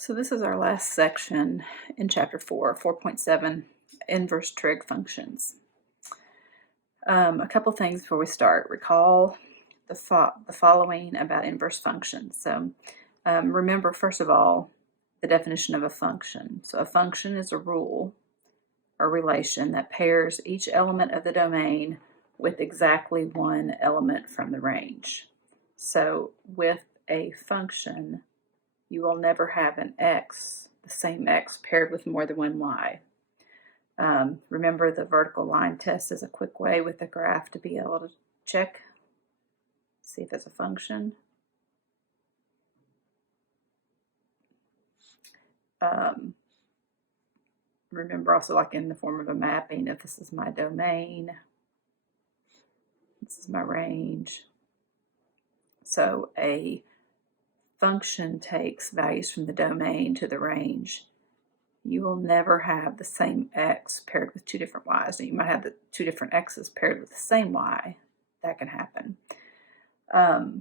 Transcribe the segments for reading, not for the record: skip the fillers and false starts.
So this is our last section in chapter 4, 4.7, inverse trig functions. A couple things before we start. Recall the following about inverse functions. So remember, first of all, the definition of a function. So a function is a rule or relation that pairs each element of the domain with exactly one element from the range. So with a function, you will never have an x, the same x, paired with more than one y. Remember, the vertical line test is a quick way with the graph to be able to check, see if it's a function. Remember also, like in the form of a mapping, if this is my domain, this is my range. So a function takes values from the domain to the range. You will never have the same x paired with two different y's. Now, you might have the two different x's paired with the same y. That can happen. But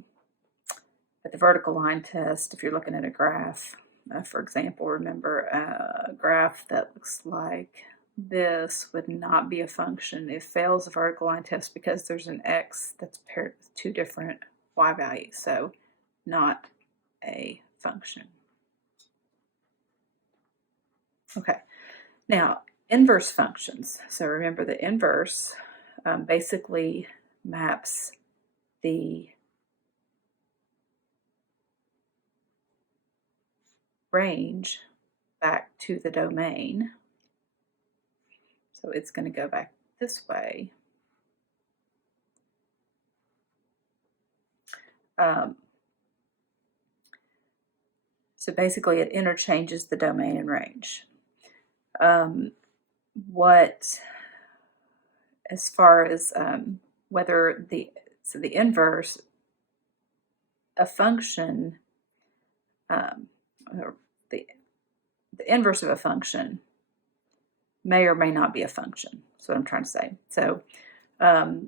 the vertical line test, if you're looking at a graph, for example, remember a graph that looks like this would not be a function. It fails the vertical line test because there's an x that's paired with two different y values, so not a function. Okay, now inverse functions. So remember, the inverse basically maps the range back to the domain. So it's going to go back this way. So basically it interchanges the domain and range. As far as whether the inverse, a function, the inverse of a function may or may not be a function. That's what I'm trying to say. So, so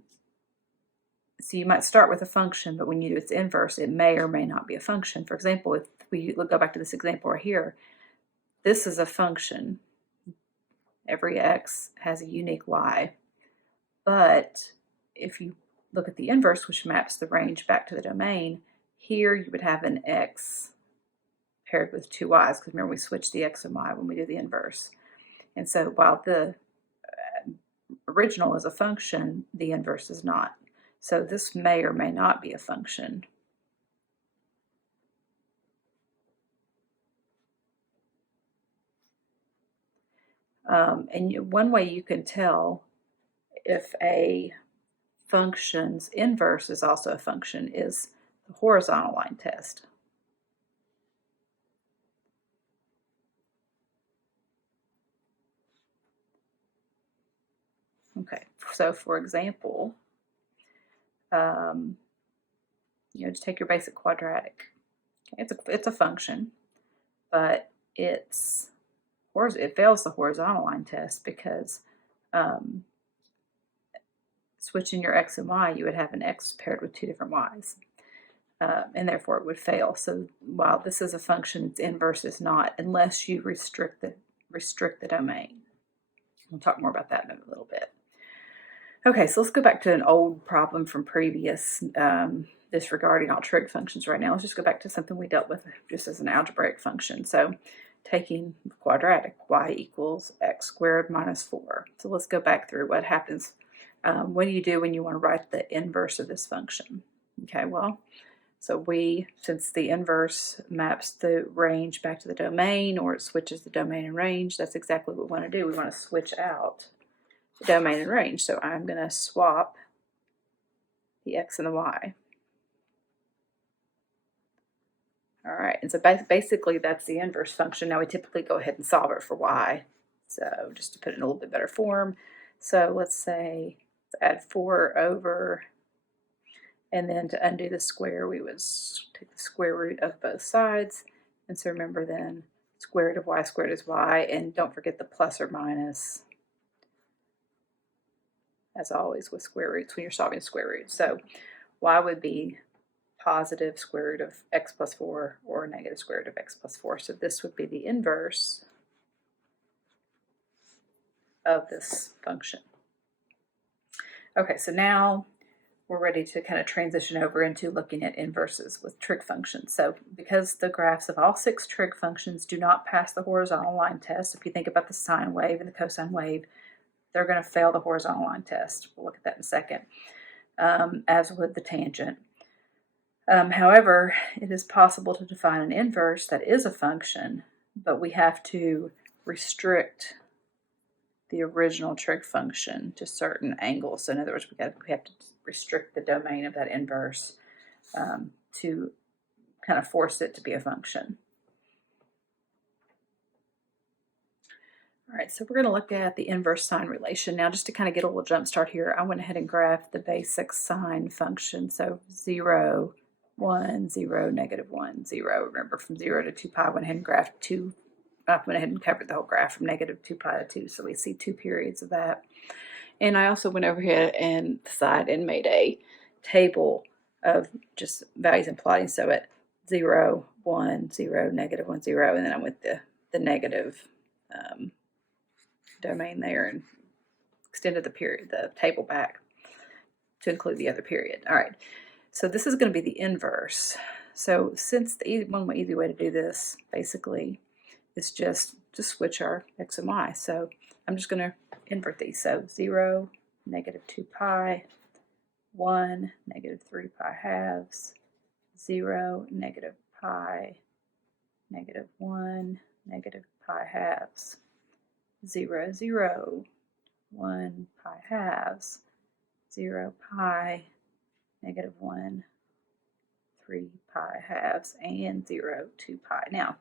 you might start with a function, but when you do its inverse, it may or may not be a function. For example, if we go back to this example right here, this is a function. Every x has a unique y. But if you look at the inverse, which maps the range back to the domain, here you would have an x paired with two y's, because remember we switch the x and y when we do the inverse. And so while the original is a function, the inverse is not. So this may or may not be a function. And one way you can tell if a function's inverse is also a function is the horizontal line test. Okay, so for example, just take your basic quadratic. It's a function, but it fails the horizontal line test because switching your x and y, you would have an x paired with two different y's, and therefore it would fail. So while this is a function, its inverse is not, unless you restrict the domain. We'll talk more about that in a little bit. Okay, so let's go back to an old problem from previous, disregarding all trig functions right now. Let's just go back to something we dealt with just as an algebraic function. So taking quadratic, y equals x squared minus 4. So let's go back through what happens. What do you do when you want to write the inverse of this function? Okay, well, so since the inverse maps the range back to the domain, or it switches the domain and range, that's exactly what we want to do. We want to switch out the domain and range. So I'm going to swap the x and the y. All right, and so basically that's the inverse function. Now we typically go ahead and solve it for y. So just to put it in a little bit better form. So let's say, let's add 4 over, and then to undo the square, we would take the square root of both sides. And so remember then, square root of y squared is y, and don't forget the plus or minus, as always with square roots when you're solving square roots. So y would be positive square root of x plus 4 or negative square root of x plus 4. So this would be the inverse of this function. Okay, so now we're ready to kind of transition over into looking at inverses with trig functions. So because the graphs of all 6 trig functions do not pass the horizontal line test, if you think about the sine wave and the cosine wave, they're going to fail the horizontal line test. We'll look at that in a second, as would the tangent. However, it is possible to define an inverse that is a function, but we have to restrict the original trig function to certain angles. So in other words, we have to restrict the domain of that inverse to kind of force it to be a function. All right, so we're going to look at the inverse sine relation. Now, just to kind of get a little jump start here, I went ahead and graphed the basic sine function. So 0, 1, 0, negative 1, 0. Remember, from 0 to 2 pi, I went ahead and graphed 2. I went ahead and covered the whole graph from negative 2 pi to 2, so we see 2 periods of that. And I also went over here and side and made a table of just values and plotting. So at 0, 1, 0, negative 1, 0, and then I went the negative domain there and extended the table back to include the other period. All right, so this is going to be the inverse. So since one easy way to do this basically is just to switch our x and y. So I'm just going to invert these. So 0, negative 2 pi, 1, negative 3 pi halves, 0, negative pi, negative 1, negative pi halves, 0, 0, 1 pi halves, 0 pi, negative 1, 3 pi halves, and 0, 2 pi. Now,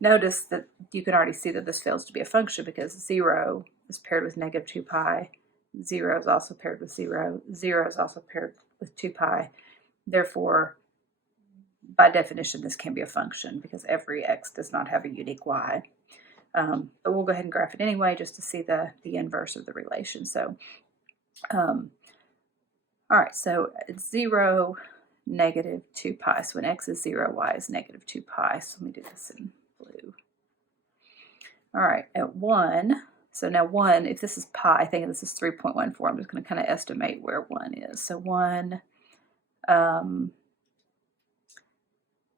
notice that you can already see that this fails to be a function because 0 is paired with negative 2 pi, 0 is also paired with 0, 0 is also paired with 2 pi. Therefore, by definition, this can be a function because every x does not have a unique y. But we'll go ahead and graph it anyway just to see the inverse of the relation. So, all right, so it's 0, negative 2 pi. So when x is 0, y is negative 2 pi. So let me do this in blue. All right, at 1, so now 1, if this is pi, I think this is 3.14. I'm just going to kind of estimate where 1 is. So 1,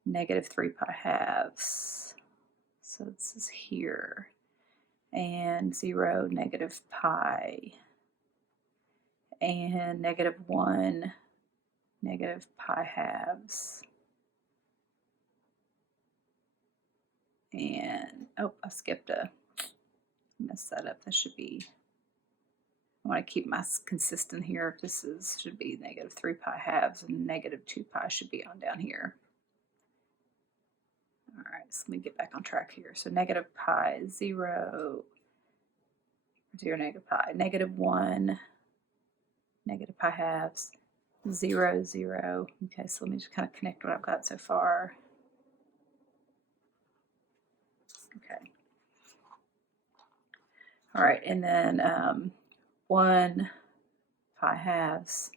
negative 3 pi halves. So this is here. And 0, negative pi. And negative 1, negative pi halves. And, oh, I skipped messed that up. That should be, I want to keep my consistent here. This should be negative 3 pi halves, and negative 2 pi should be on down here. All right, so let me get back on track here. So negative pi, 0, 0, negative pi, negative 1, negative pi halves, 0, 0. Okay, so let me just kind of connect what I've got so far. Okay. All right, and then 1 pi halves,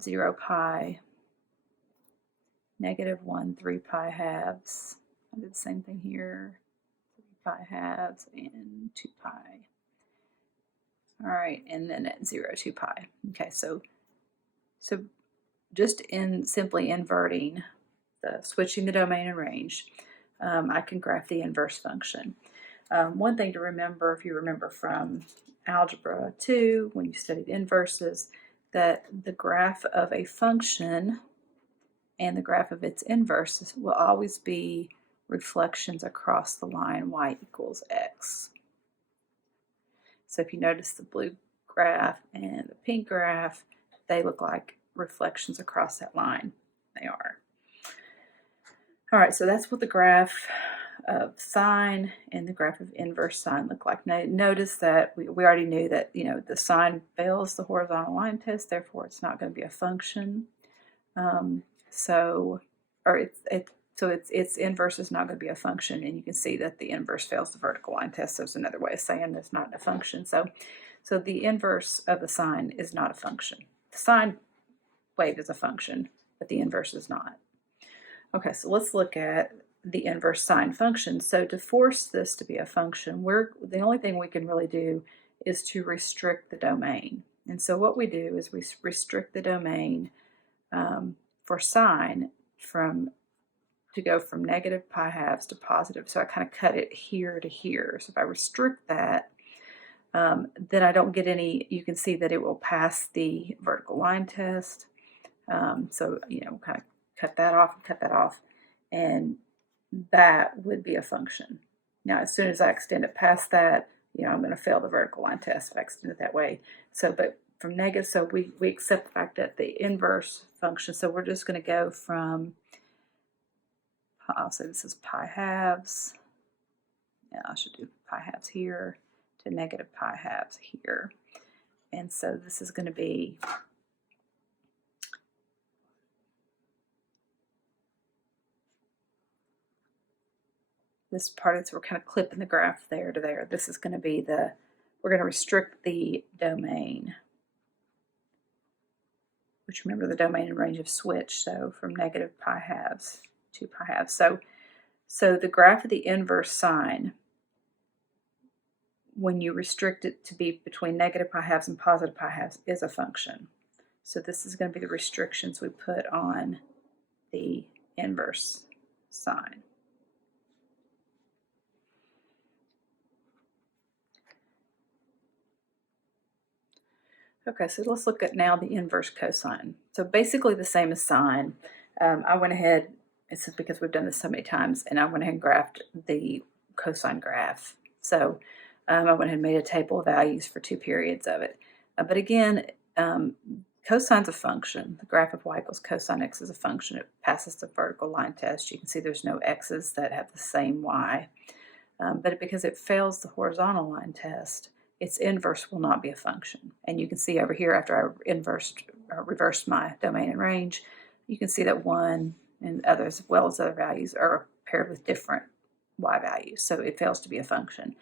0 pi, negative 1, 3 pi halves. I did the same thing here. 3 pi halves and 2 pi. All right, and then at 0, 2 pi. Okay, so just in simply inverting, switching the domain and range, I can graph the inverse function. One thing to remember, if you remember from Algebra 2, when you studied inverses, that the graph of a function and the graph of its inverse will always be reflections across the line y equals x. So if you notice the blue graph and the pink graph, they look like reflections across that line. They are. All right, so that's what the graph of sine and the graph of inverse sine look like. Now, notice that we already knew that, you know, the sine fails the horizontal line test, therefore it's not going to be a function. So its inverse is not going to be a function, and you can see that the inverse fails the vertical line test. So it's another way of saying it's not a function. So the inverse of the sine is not a function. The sine wave is a function, but the inverse is not. Okay, so let's look at the inverse sine function. So to force this to be a function, the only thing we can really do is to restrict the domain. And so what we do is we restrict the domain for sine to go from negative pi halves to positive. So I kind of cut it here to here. So if I restrict that, then I don't get any, you can see that it will pass the vertical line test. So, kind of cut that off, and that would be a function. Now, as soon as I extend it past that, I'm going to fail the vertical line test if I extend it that way. So, but from negative, so we accept the fact that the inverse function, so we're just going to go from, I'll say this is pi halves, yeah, I should do pi halves here, to negative pi halves here. And so this is going to be this part is, we're kind of clipping the graph there to there. This is going to be we're going to restrict the domain, which remember the domain and range of switch, so from negative pi halves to pi halves. So the graph of the inverse sine, when you restrict it to be between negative pi halves and positive pi halves, is a function. So this is going to be the restrictions we put on the inverse sine. Okay, so let's look at now the inverse cosine. So basically the same as sine. I went ahead, it's because we've done this so many times, and I went ahead and graphed the cosine graph. So I went ahead and made a table of values for 2 periods of it. But again, cosine's a function. The graph of y equals cosine x is a function. It passes the vertical line test. You can see there's no x's that have the same y. But because it fails the horizontal line test, its inverse will not be a function. And you can see over here, after I reversed my domain and range, you can see that 1 and others, as well as other values, are paired with different y values. So it fails to be a function.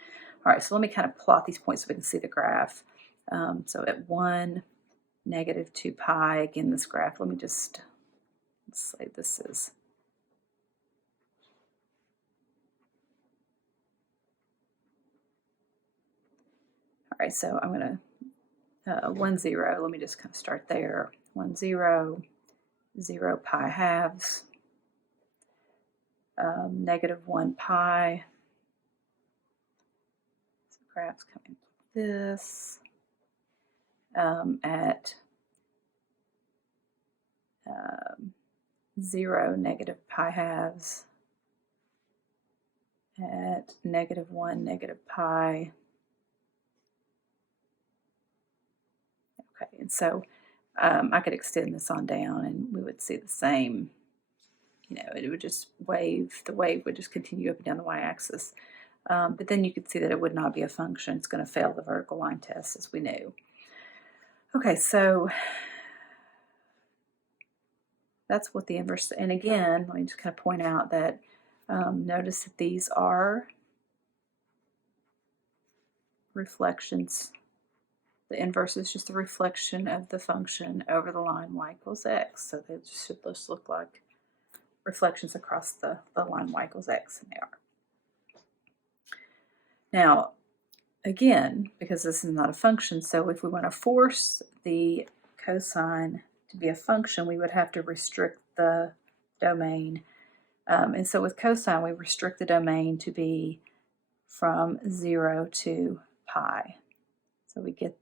All right, so let me kind of plot these points so we can see the graph. So at 1, negative 2 pi, again, this graph, let's say this is, all right, so I'm going to 1, 0, let me just kind of start there. 1, 0, 0 pi halves, negative 1 pi. So the graph's coming like this. At 0, negative pi halves. At negative 1, negative pi. Okay, and so I could extend this on down and we would see the same, it would just the wave would just continue up and down the y-axis. But then you could see that it would not be a function. It's going to fail the vertical line test, as we knew. Okay, so that's what the inverse, and again, let me just kind of point out that notice that these are reflections. The inverse is just a reflection of the function over the line y equals x. So they should just look like reflections across the line y equals x, and they are. Now, again, because this is not a function, so if we want to force the cosine to be a function, we would have to restrict the domain. And so with cosine, we restrict the domain to be from 0 to pi. So we get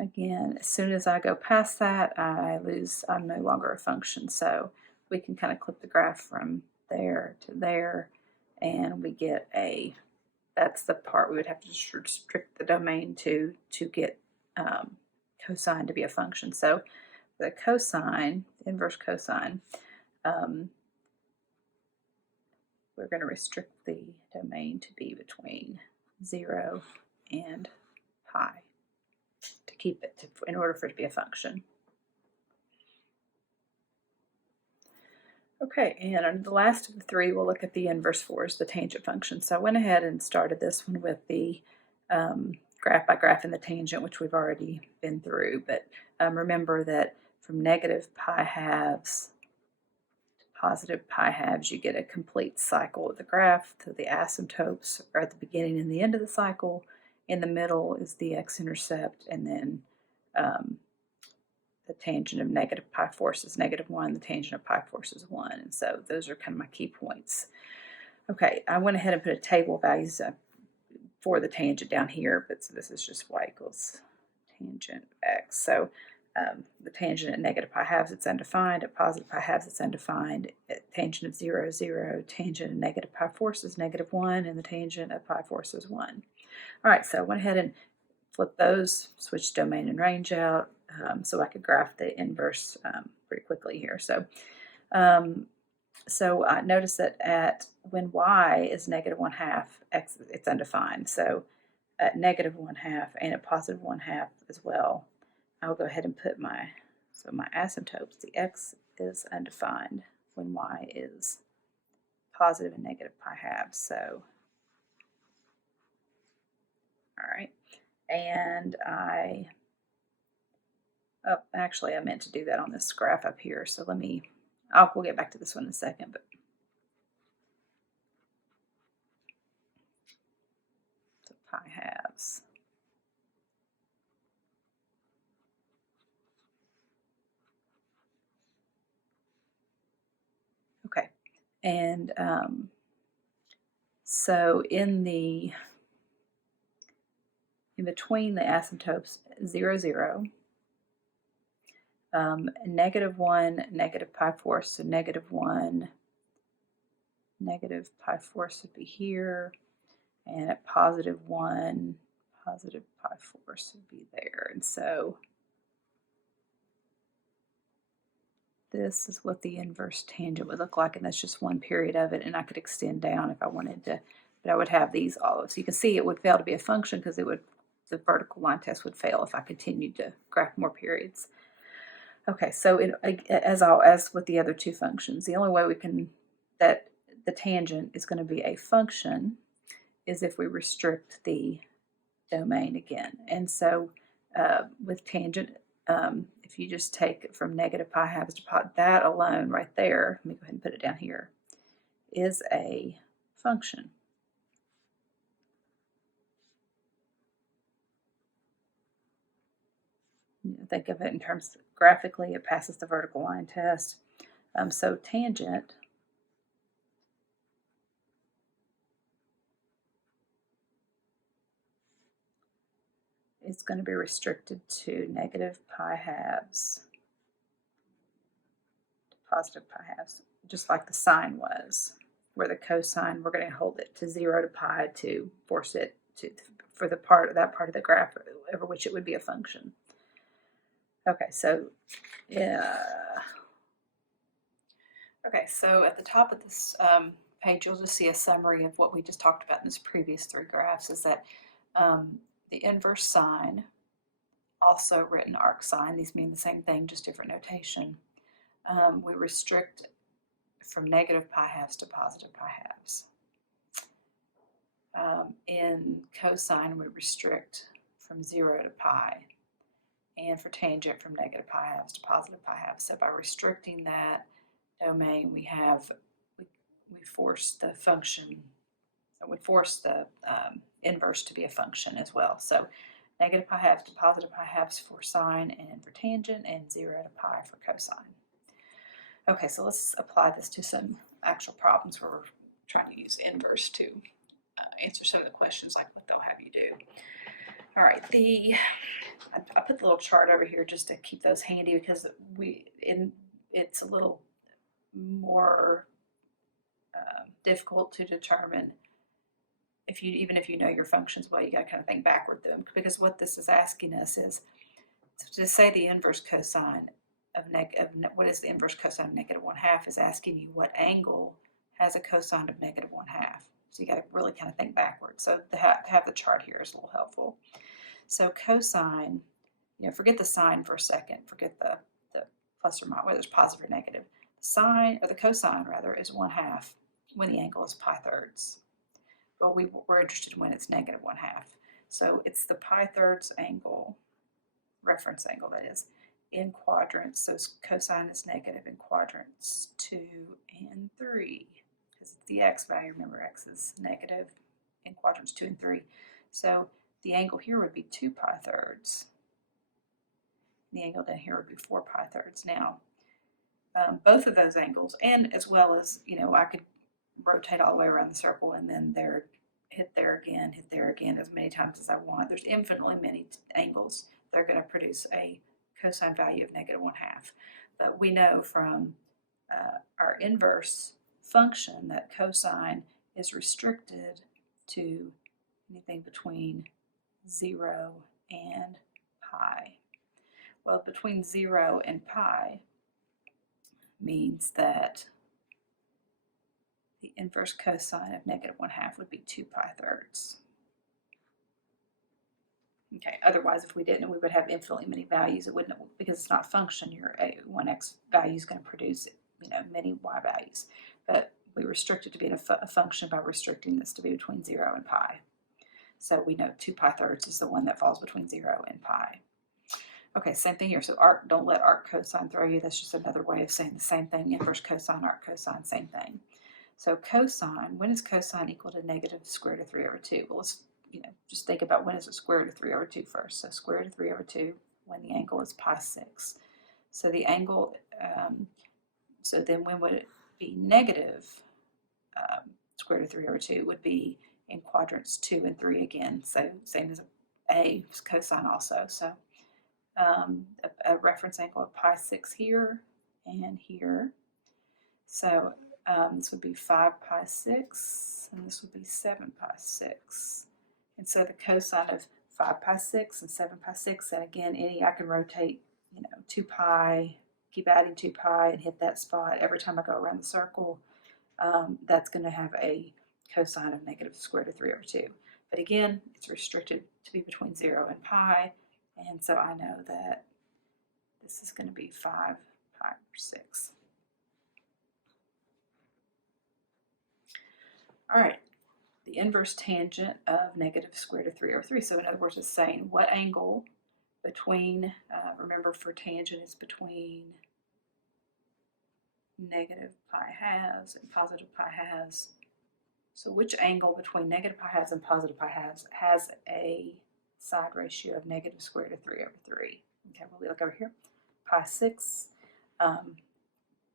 again, as soon as I go past that, I'm no longer a function. So we can kind of clip the graph from there to there, and we get that's the part we would have to just restrict the domain to get cosine to be a function. So the cosine, inverse cosine, we're going to restrict the domain to be between 0 and pi to keep it, in order for it to be a function. Okay, and the last of the 3 we'll look at the inverse for is the tangent function. So I went ahead and started this one with the graph by graphing the tangent, which we've already been through. But remember that from negative pi halves to positive pi halves, you get a complete cycle of the graph. So the asymptotes are at the beginning and the end of the cycle. In the middle is the x-intercept, and then the tangent of negative pi force is -1, the tangent of pi force is 1. And so those are kind of my key points. Okay, I went ahead and put a table of values for the tangent down here, but so this is just y equals tangent of x. So the tangent at negative pi halves, it's undefined. At positive pi halves, it's undefined. At tangent of 0 is 0. Tangent of negative pi force is -1, and the tangent of pi force is 1. All right, so I went ahead and flipped those, switched domain and range out, so I could graph the inverse pretty quickly here. So notice that when y is -1/2, x, it's undefined. So at -1/2 and at +1/2 as well, I'll go ahead and put my asymptotes. The x is undefined when y is positive and negative pi halves. So, all right. And actually I meant to do that on this graph up here. So we'll get back to this one in a second, but so pi halves. Okay, and so in between the asymptotes 0, 0, -1, negative pi force, so -1, negative pi force would be here, and at +1, positive pi force would be there. And so this is what the inverse tangent would look like, and that's just one period of it, and I could extend down if I wanted to, but I would have these all. So you can see it would fail to be a function because the vertical line test would fail if I continued to graph more periods. Okay, so as with the other two functions, the only way that the tangent is going to be a function is if we restrict the domain again. And so with tangent, if you just take from negative pi halves to pi, that alone right there, let me go ahead and put it down here, is a function. Think of it in terms graphically, it passes the vertical line test. So tangent is going to be restricted to negative pi halves to positive pi halves, just like the sine was, where the cosine, we're going to hold it to 0 to pi to force it for that part of the graph over which it would be a function. Okay, so okay, so at the top of this page, you'll just see a summary of what we just talked about in this previous three graphs. Is that the inverse sine, also written arc sine, these mean the same thing, just different notation. We restrict from negative pi halves to positive pi halves. In cosine, we restrict from 0 to pi. And for tangent, from negative pi halves to positive pi halves. So by restricting that domain, we force the function, we force the inverse to be a function as well. So negative pi halves to positive pi halves for sine and for tangent, and 0 to pi for cosine. Okay, so let's apply this to some actual problems where we're trying to use inverse to answer some of the questions, like what they'll have you do. All right, I put the little chart over here just to keep those handy, because it's a little more difficult to determine even if you know your functions well. You got to kind of think backward them, because what this is asking us is to say the inverse cosine of what is the inverse cosine of -1/2 is asking you what angle has a cosine of -1/2. So you got to really kind of think backwards. So to have the chart here is a little helpful. So cosine, forget the sine for a second. Forget the plus or minus, whether it's positive or negative. The cosine rather, is 1/2 when the angle is pi thirds. Well, we're interested when it's -1/2. So it's the pi thirds angle, reference angle that is, in quadrants. So cosine is negative in quadrants 2 and 3. Because it's the x value, remember x is negative in quadrants 2 and 3. So the angle here would be 2 pi thirds. The angle down here would be 4 pi thirds. Now, both of those angles, and as well as, I could rotate all the way around the circle and then hit there again as many times as I want. There's infinitely many angles that are going to produce a cosine value of -1/2. But we know from our inverse function that cosine is restricted to anything between 0 and pi. Well, between 0 and pi means that the inverse cosine of -1/2 would be 2 pi thirds. Okay, otherwise if we didn't, we would have infinitely many values. It wouldn't, because it's not a function, your one x value is going to produce many y values. But we restrict it to being a function by restricting this to be between 0 and pi. So we know 2 pi thirds is the one that falls between 0 and pi. Okay, same thing here. So arc, don't let arc cosine throw you. That's just another way of saying the same thing. Inverse cosine, arc cosine, same thing. So cosine, when is cosine equal to negative square root of 3 over 2? Well, let's just think about when is it square root of 3 over 2 first. So square root of 3 over 2 when the angle is pi 6. So the angle, so then when would it be negative square root of 3 over 2 would be in quadrants 2 and 3 again. So same as a cosine also. So a reference angle of pi 6 here and here. So this would be 5 pi 6, and this would be 7 pi 6. And so the cosine of 5 pi 6 and 7 pi 6, and again, I can rotate, 2 pi, keep adding 2 pi and hit that spot every time I go around the circle. That's going to have a cosine of negative square root of 3 over 2. But again, it's restricted to be between 0 and pi, and so I know that this is going to be 5 pi over 6. All right, the inverse tangent of negative square root of 3 over 3. So in other words, it's saying what angle between, remember for tangent is between negative pi halves and positive pi halves. So which angle between negative pi halves and positive pi halves has a side ratio of negative square root of 3 over 3? Okay, we'll look over here. Pi 6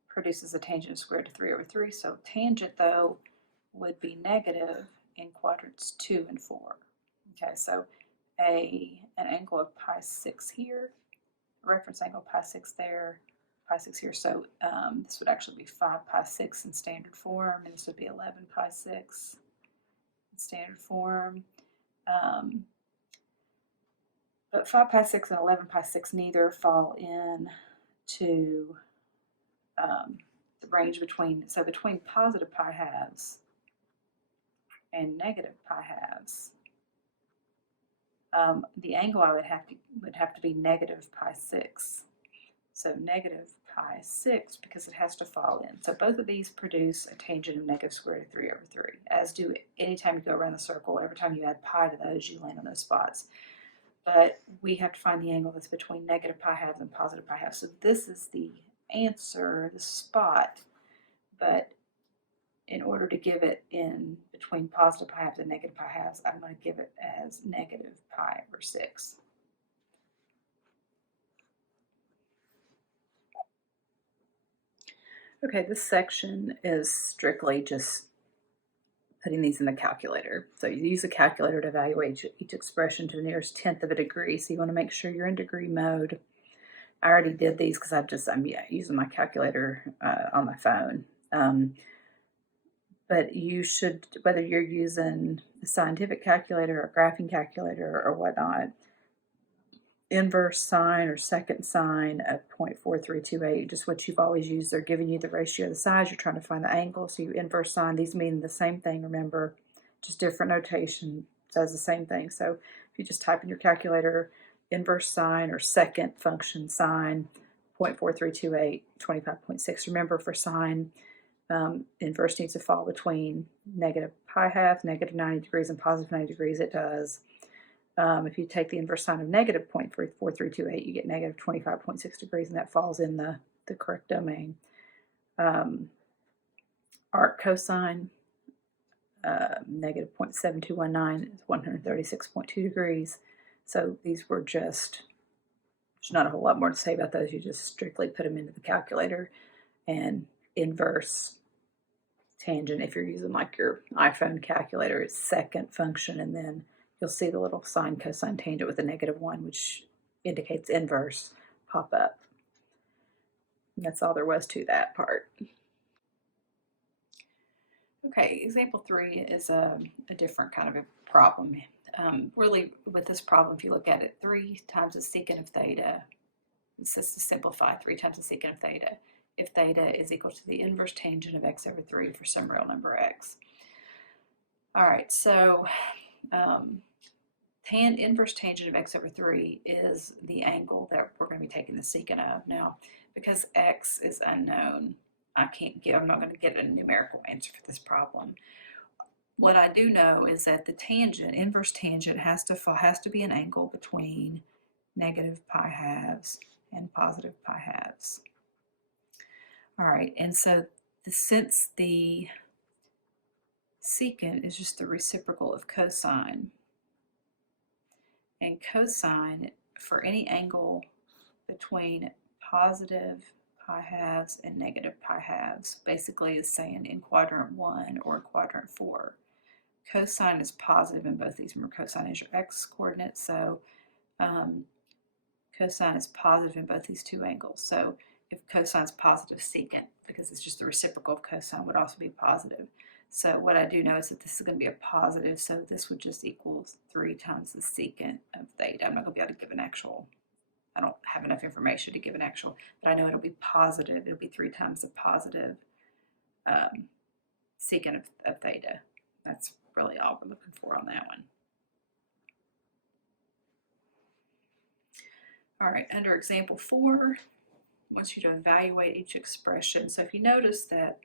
produces a tangent of square root of 3 over 3. So tangent, though, would be negative in quadrants 2 and 4. Okay, so an angle of pi 6 here, a reference angle of pi 6 there, pi 6 here. So this would actually be 5 pi 6 in standard form, and this would be 11 pi 6 in standard form. But 5 pi 6 and 11 pi 6 neither fall into the range between positive pi halves and negative pi halves. The angle I would have to be negative pi 6. So negative pi 6, because it has to fall in. So both of these produce a tangent of negative square root of 3 over 3, as do anytime you go around the circle. Every time you add pi to those, you land on those spots. But we have to find the angle that's between negative pi halves and positive pi halves. So this is the answer, the spot, but in order to give it in between positive pi halves and negative pi halves, I'm going to give it as negative pi over 6. Okay, this section is strictly just putting these in the calculator. So you use a calculator to evaluate each expression to the nearest tenth of a degree. So you want to make sure you're in degree mode. I already did these because I'm using my calculator on my phone. But you should, whether you're using a scientific calculator or graphing calculator or whatnot, inverse sine or second sine of 0.4328, just what you've always used. They're giving you the ratio of the sides. You're trying to find the angle, so you inverse sine. These mean the same thing, remember, just different notation says the same thing. So if you just type in your calculator inverse sine or second function sine 0.4328, 25.6. Remember, for sine, inverse needs to fall between negative pi half, negative 90 degrees, and positive 90 degrees. It does. If you take the inverse sine of negative 0.4328, you get negative 25.6 degrees, and that falls in the correct domain. Arc cosine, negative 0.7219 is 136.2 degrees. So these were just, there's not a whole lot more to say about those. You just strictly put them into the calculator. And inverse tangent, if you're using like your iPhone calculator, it's second function, and then you'll see the little sine cosine tangent with a -1, which indicates inverse, pop up. And that's all there was to that part. Okay, example 3 is a different kind of a problem. Really, with this problem, if you look at it, 3 times the secant of theta, this is to simplify, 3 times the secant of theta, if theta is equal to the inverse tangent of x over 3 for some real number x. All right, so inverse tangent of x over 3 is the angle that we're going to be taking the secant of. Now, because x is unknown, I'm not going to get a numerical answer for this problem. What I do know is that the tangent, inverse tangent, has to be an angle between negative pi halves and positive pi halves. All right, and so since the secant is just the reciprocal of cosine, and cosine for any angle between positive pi halves and negative pi halves basically is saying in quadrant 1 or quadrant 4. Cosine is positive in both these. Remember, cosine is your x coordinate, so cosine is positive in both these two angles. So if cosine is positive, secant, because it's just the reciprocal of cosine, would also be positive. So what I do know is that this is going to be a positive, so this would just equal 3 times the secant of theta. I'm not going to be able to give an actual, I don't have enough information to give an actual, but I know it'll be positive. It'll be 3 times the positive secant of theta. That's really all we're looking for on that one. All right, under example 4, I want you to evaluate each expression. So if you notice that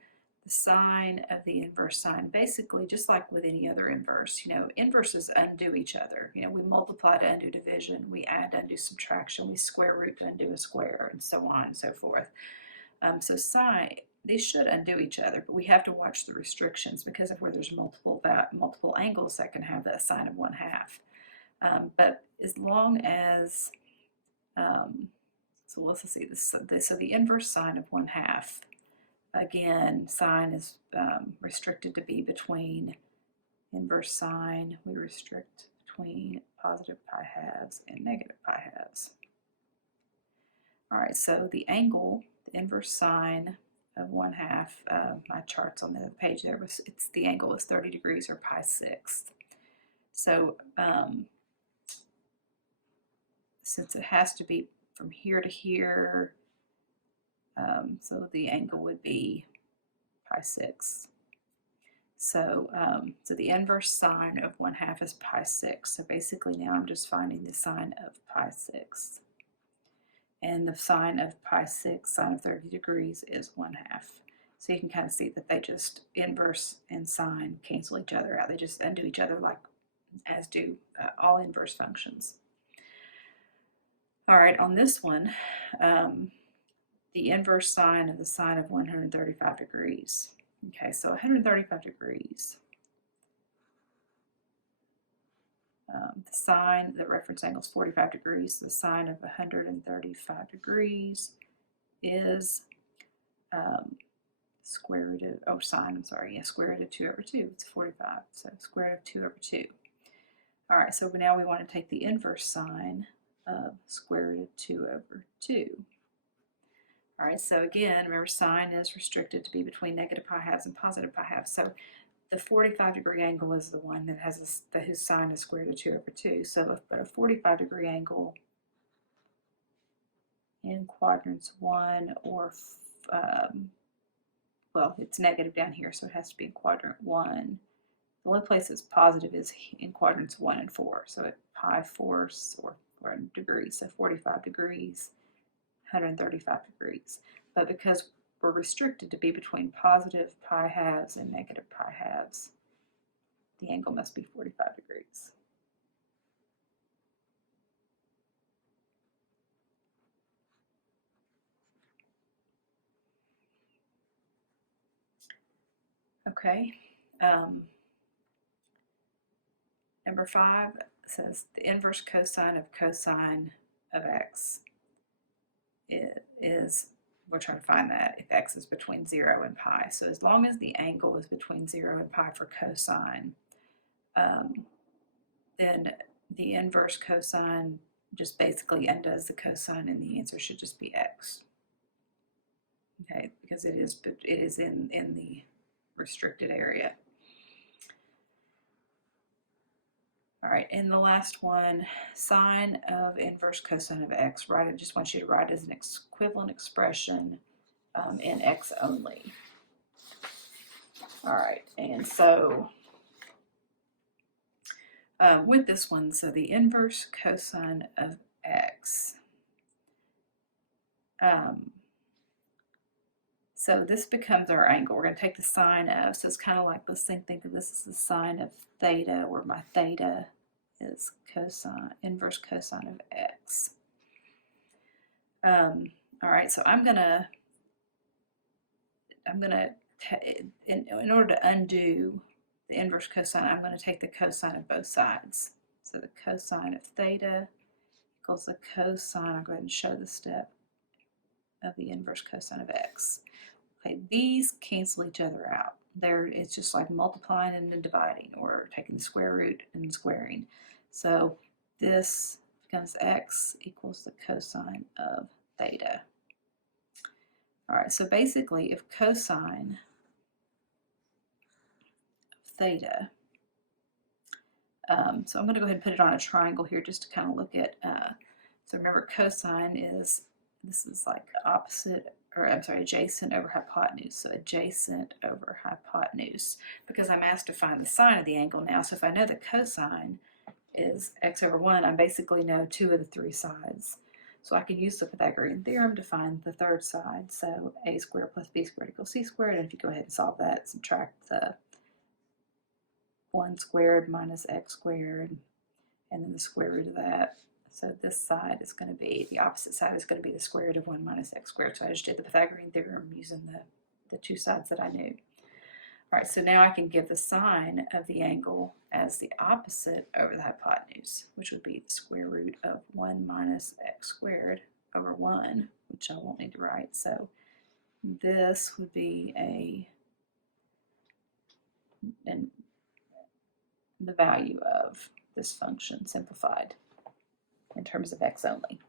the sine of the inverse sine, basically just like with any other inverse, inverses undo each other. We multiply to undo division, we add to undo subtraction, we square root to undo a square, and so on and so forth. So sine, these should undo each other, but we have to watch the restrictions because of where there's multiple angles that can have that sine of 1/2. But as long as, so let's see, so the inverse sine of 1/2, again, sine is restricted to be between inverse sine, we restrict between positive pi halves and negative pi halves. All right, so the angle, the inverse sine of 1/2, my chart's on the other page there, the angle is 30 degrees or pi sixth. So since it has to be from here to here, so the angle would be pi sixth. So, so the inverse sine of 1/2 is pi sixth. So basically now I'm just finding the sine of pi sixth. And the sine of pi sixth, sine of 30 degrees, is 1/2. So you can kind of see that they just, inverse and sine, cancel each other out. They just undo each other, like as do all inverse functions. All right, on this one, the inverse sine of the sine of 135 degrees. Okay, so 135 degrees. The sine, the reference angle is 45 degrees. The sine of 135 degrees is square root of, square root of 2 over 2. It's 45, so square root of 2 over 2. All right, so now we want to take the inverse sine of square root of 2 over 2. All right, so again, remember, sine is restricted to be between negative pi halves and positive pi halves. So the 45-degree angle is the one that has whose sine is square root of 2 over 2. So a 45-degree angle in quadrants 1 or, well, it's negative down here, so it has to be in quadrant 1. The only place it's positive is in quadrants 1 and 4. So at pi fourths or degrees, so 45 degrees, 135 degrees. But because we're restricted to be between positive pi halves and negative pi halves, the angle must be 45 degrees. Okay. Number 5 says the inverse cosine of x is, we're trying to find that if x is between 0 and pi. So as long as the angle is between 0 and pi for cosine, then the inverse cosine just basically undoes the cosine, and the answer should just be x. Okay, because it is in the restricted area. All right, and the last one, sine of inverse cosine of x, right? I just want you to write as an equivalent expression in x only. All right, and so with this one, so the inverse cosine of x, so this becomes our angle. We're going to take the sine of, so it's kind of like, let's think of this as the sine of theta, where my theta is cosine, inverse cosine of x. All right, so I'm gonna in order to undo the inverse cosine, I'm going to take the cosine of both sides. So the cosine of theta equals the cosine, I'll go ahead and show the step, of the inverse cosine of x. Okay, these cancel each other out. It's just like multiplying and then dividing, or taking the square root and squaring. So this becomes x equals the cosine of theta. All right, so basically if cosine of theta, so I'm going to go ahead and put it on a triangle here just to kind of look at, so remember cosine is, this is like opposite, or I'm sorry, adjacent over hypotenuse. So adjacent over hypotenuse, because I'm asked to find the sine of the angle now. So if I know the cosine is x over 1, I basically know 2 of the 3 sides. So I can use the Pythagorean theorem to find the third side. So a squared plus b squared equals c squared. And if you go ahead and solve that, subtract the 1 squared minus x squared, and then the square root of that. So this side is going to be, the opposite side is going to be the square root of 1 minus x squared. So I just did the Pythagorean theorem using the 2 sides that I knew. All right, so now I can give the sine of the angle as the opposite over the hypotenuse, which would be the square root of 1 minus x squared over 1, which I won't need to write. So this would be the value of this function simplified in terms of x only.